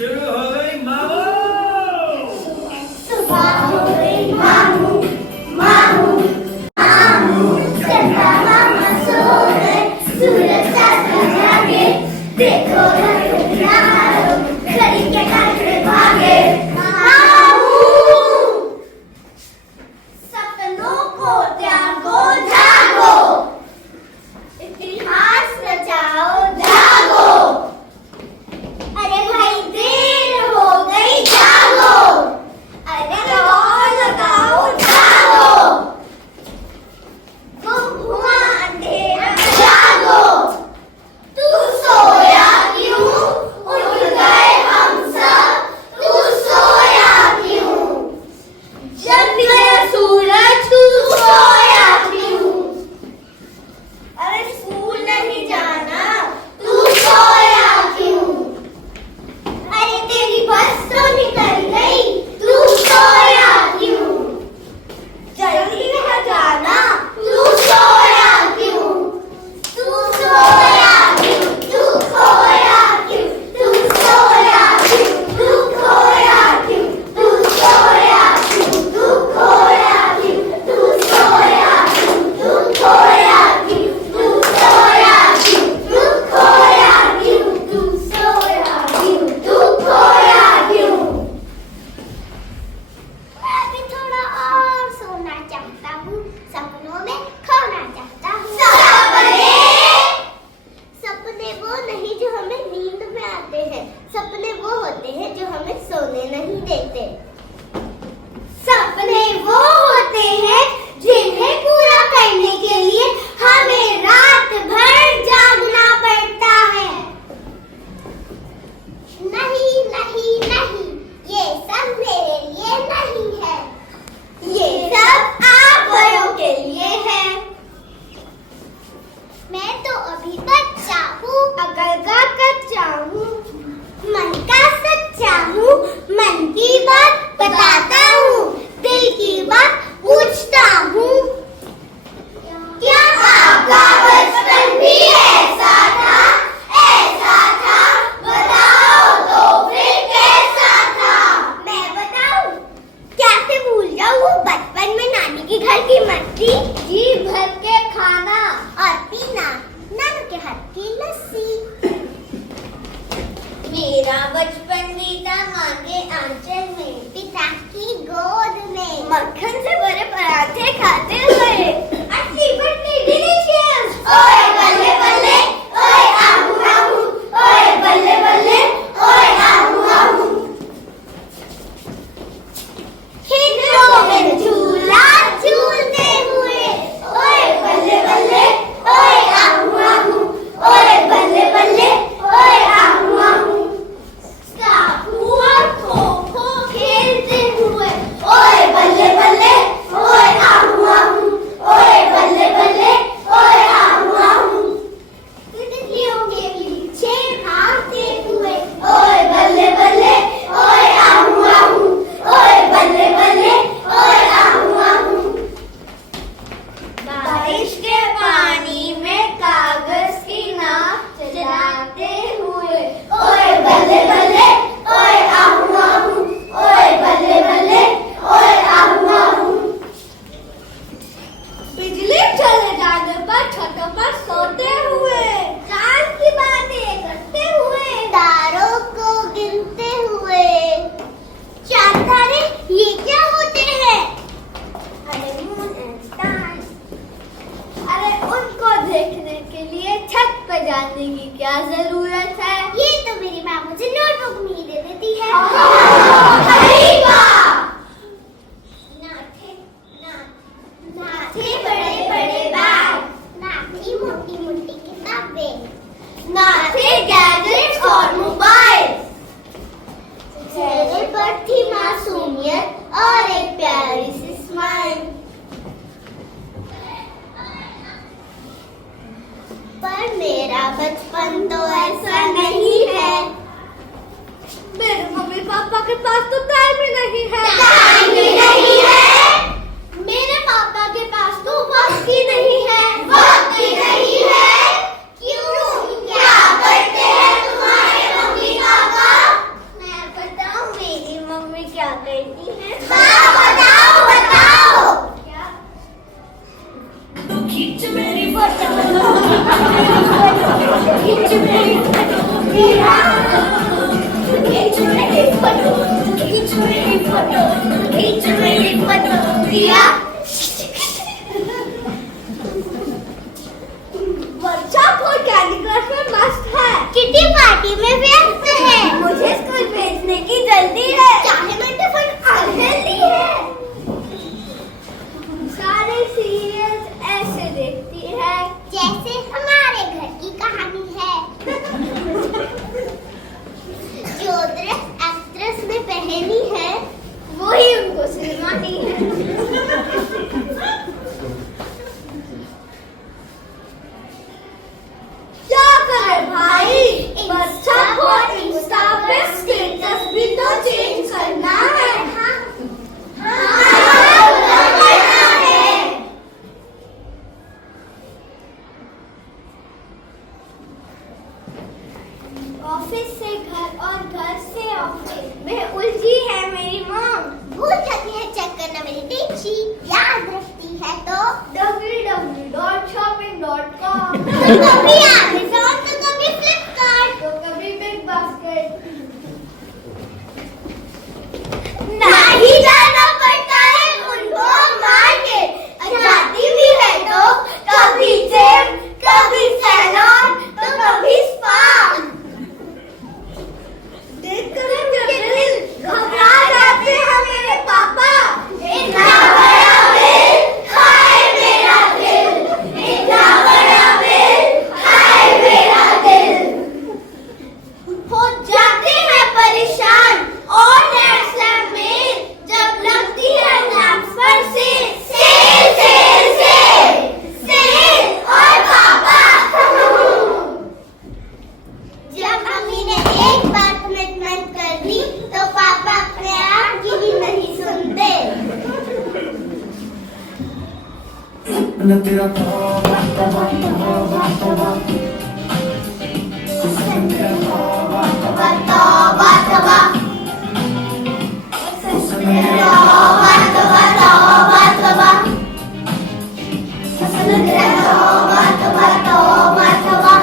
शुरू हो गई मामू। सुबह हो गई मामू मामू मामू, चंदा मामा सो गए, सूरज चांद जागे, देखो यारो घड़ी के कांटे भागे। मामू सपनों को त्यागो जागो, इतिहास रचाओ जागो। अरे भाई देर हो गई जागो, अरे और लगाओ जागो, गुम हुआ अंधेरा जागो। तू सोया क्यों, उठ गए हम सब, तू सोया क्यों, जग गया सूरज, तू सोया क्यों। अरे स्कूल नहीं जाना, तू सोया क्यों। अरे तेरी बस तो निकल गई, तू सोया क्यों। जल्दी है जाना, तू सोया क्यों। तू सोया क्यों, तू खोया क्यों, तू सोया क्यों, तू खोया क्यों, तू सोया क्यों, तू खोया क्यों, तू सोया क्यों, तू खोया क्यों, तू सोया क्यों, तू खोया क्यों, तू सोया क्यों, तू खोया क्यों। मैं भी थोड़ा और सोना चाहता हूँ, सपनों में खोना चाहता हूँ। सपने वो नहीं जो हमें नींद में आते हैं, सपने वो होते हैं जो हमें सोने नहीं देते। सपने वो होते हैं जिन्हें पूरा करने के लिए हमें रात भर जागना पड़ता है। नहीं नहीं नहीं, ये सब मेरे लिए नहीं है, ये सब आप बड़ों के लिए है। मैं तो अभी बच्चा हूँ, अकल का कच्चा हूँ, मन का सच्चा हूँ, मन की बात बताता हूँ, दिल की बात पूछता हूँ। क्या आपका बचपन भी ऐसा था, ऐसा था, बताओ तो फिर कैसा था। मैं बताऊँ, कैसे भूल जाऊँ वो बचपन में नानी के घर की मस्ती, जी भर के खाना और पीना नानू के हाथ की लस्सी। मेरा बचपन बीता माँ के आंचल में, पिता की गोद में, मक्खन से भरे पराठे खाते हुए, अच्छी बड़ी डिलीशियस। ओए बल्ले बल्ले, ओए आहू आहू, ओए बल्ले बल्ले, ओए आहू आहू। खेतों में झूला झूलते हुए, ओए बल्ले बल्ले, ओए आहू आहू, ओए बल्ले बल्ले, ओए आहू आहू। स्टापू और खो-खो खेलते हुए, ओए बल्ले बल्ले, ओए आहू आहू, ओए बल्ले बल्ले, ओए आहू आहू। तितलियों के पीछे भागते हुए, ओए बल्ले बल्ले, ओए आहू आहू, ओए बल्ले बल्ले, ओए आहू आहू। बारिश के पानी में कागज की नाव चलाते हुए, ओए बल्ले बल्ले, ओए आहू आहू, ओए बल्ले बल्ले, ओए आहू आहू। बिजली चले जाने पर छतों पर सोते हुए, चांद की बातें करते हुए, तारों को गिनते हुए। चांद तारे ये क्या होते हैं? अरे मून एंड स्टार्स। अरे उनको देखने के लिए छत पर जाने की क्या जरूरत है? ये तो मेरी माँ मुझे नोटबुक में ही दे देती है। अरे वाह! ना थे बड़े बड़े बैग, ना थी मोटी मोटी किताबें, ना थे गैजेट्स और मोबाइल। चेहरे पर थी मासूमियत और एक प्यारी सी स्माइल। पर मेरा बचपन तो ऐसा नहीं है। मेरे मम्मी पापा के पास तो टाइम ही नहीं है। टाइम ही नहीं है। मेरे पापा के पास तो वक्त ही नहीं है। वक्त ही नहीं है। क्यों? क्या करते हैं तुम्हारे मम्मी पापा? मैं कभी Amazon तो कभी Flipkart तो कभी बिग बास्केट। नहीं जाना पड़ता है उनको मार्केट, जाती भी है तो कभी जिम, कभी सैलून तो कभी स्पा। देखकर उनके दिल घबरा जाते हैं मेरे पापा। इतना बड़ा बिल, हाय मेरा दिल, इतना बड़ा बिल, हाय मेरा दिल। हो जाते हैं परेशान और नेक्स्ट लैब में जब लगती है लैब्स पर सेल और पापा। जब मम्मी ने एक बार कमिटमेंट कर दी तो पापा अपने आप की भी नहीं सुनते। तेरा तौबा तौबा तौबा तौबा तौबा तौबा तौबा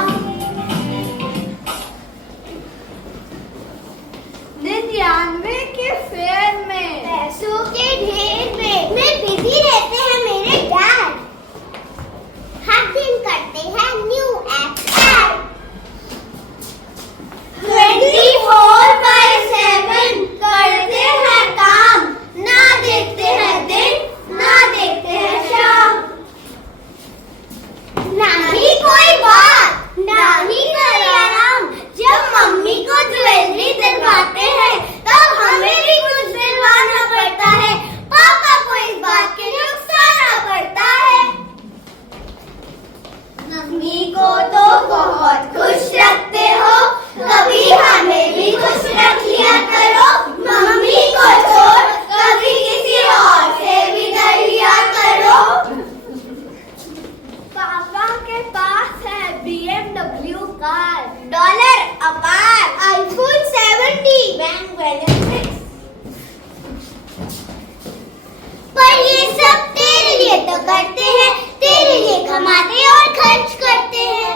निन्यानवे के फेयर में, पैसों के ढेर में बिजी रहते हैं मेरे डैड। हर दिन करते हैं न्यू ऐप ऐड। 24/7 करते हैं काम, ना देखते हैं दिन, ना देखते हैं शाम। ना ही कोई बात, ना ही कोई आराम। जब मम्मी को ज्वेलरी दिलवाते हैं तब हमें भी कुछ दिलवाना पड़ता है। पापा को इस बात के लिए उकसाना पड़ता है। मम्मी को तो बहुत खुश रखते हो, कभी हमें भी खुश रख लिया करो। मम्मी को छोड़ कभी किसी और से भी डर लिया करो। पापा के पास है BMW कार, डॉलर अपार, iPhone 70, बैंक बैलेंस। पर ये सब तेरे लिए तो करते हैं, तेरे लिए कमाते और खर्च करते हैं।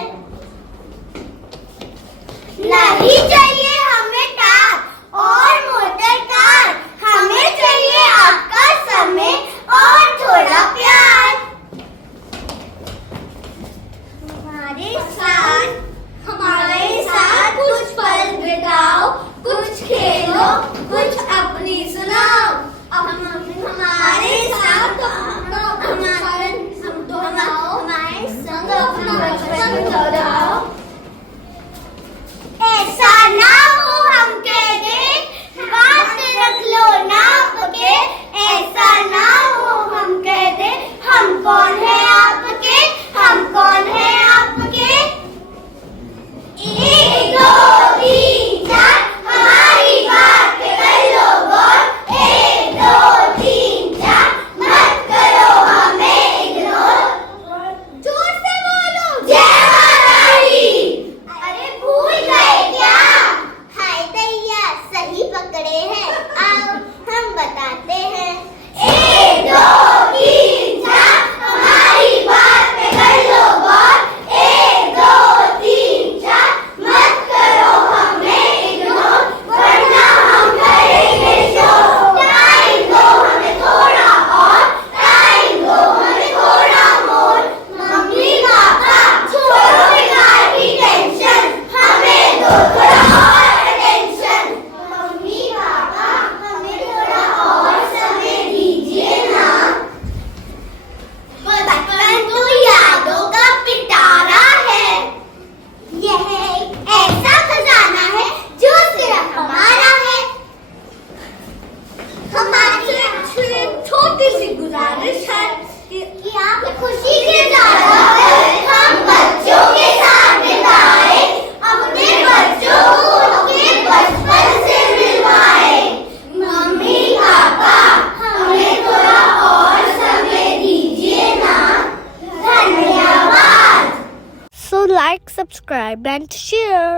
नहीं चाहिए हमें कार और मोटर कार, हमें चाहिए आपका समय और थोड़ा प्यार। हमारे साथ कुछ पल बिताओ, कुछ खेलो, कुछ अपनी सुनाओ। हमारे साथ हमारे संग अपना बचपन दोहराओ। ऐसा ना हो हम कह दे, बात रख लो नाप के। ऐसा ना हो हम कह दे, हम कौन है आपके, हम कौन है आपके। 1 2 3 4 हमारी बात पे कर लो गौर। 1 2 3 4 मत करो हमें इग्नोर। जोर से बोलो जय माता दी। अरे भूल गए क्या? हाय दैया सही पकड़े हैं, आओ हम बताते हैं। 1 2 3 4 हमारी बात पे कर लो गौर। 1 2 3 4 मत करो हमें इग्नोर, वरना हम करेंगे शोर। टाइम दो हमें थोड़ा और, टाइम दो हमें थोड़ा मोर। मम्मी पापा छोड़ो बेकार की टेंशन, हमें दो थोड़ा और अटेंशन। मम्मी पापा हमें थोड़ा और समय दीजिए ना। बचपन तो यादों का पिटारा है, यह एक ऐसा खजाना है जो सिर्फ हमारा है। हमारी छोटी सी गुजारिश है कि आप खुशी के ज्यादा हम बच्चों के साथ बिताएं, अपने बच्चों को उनके बचपन से मिलवाएं। मम्मी पापा हमें थोड़ा और समय दीजिए ना। धन्यवाद। So like, subscribe and share.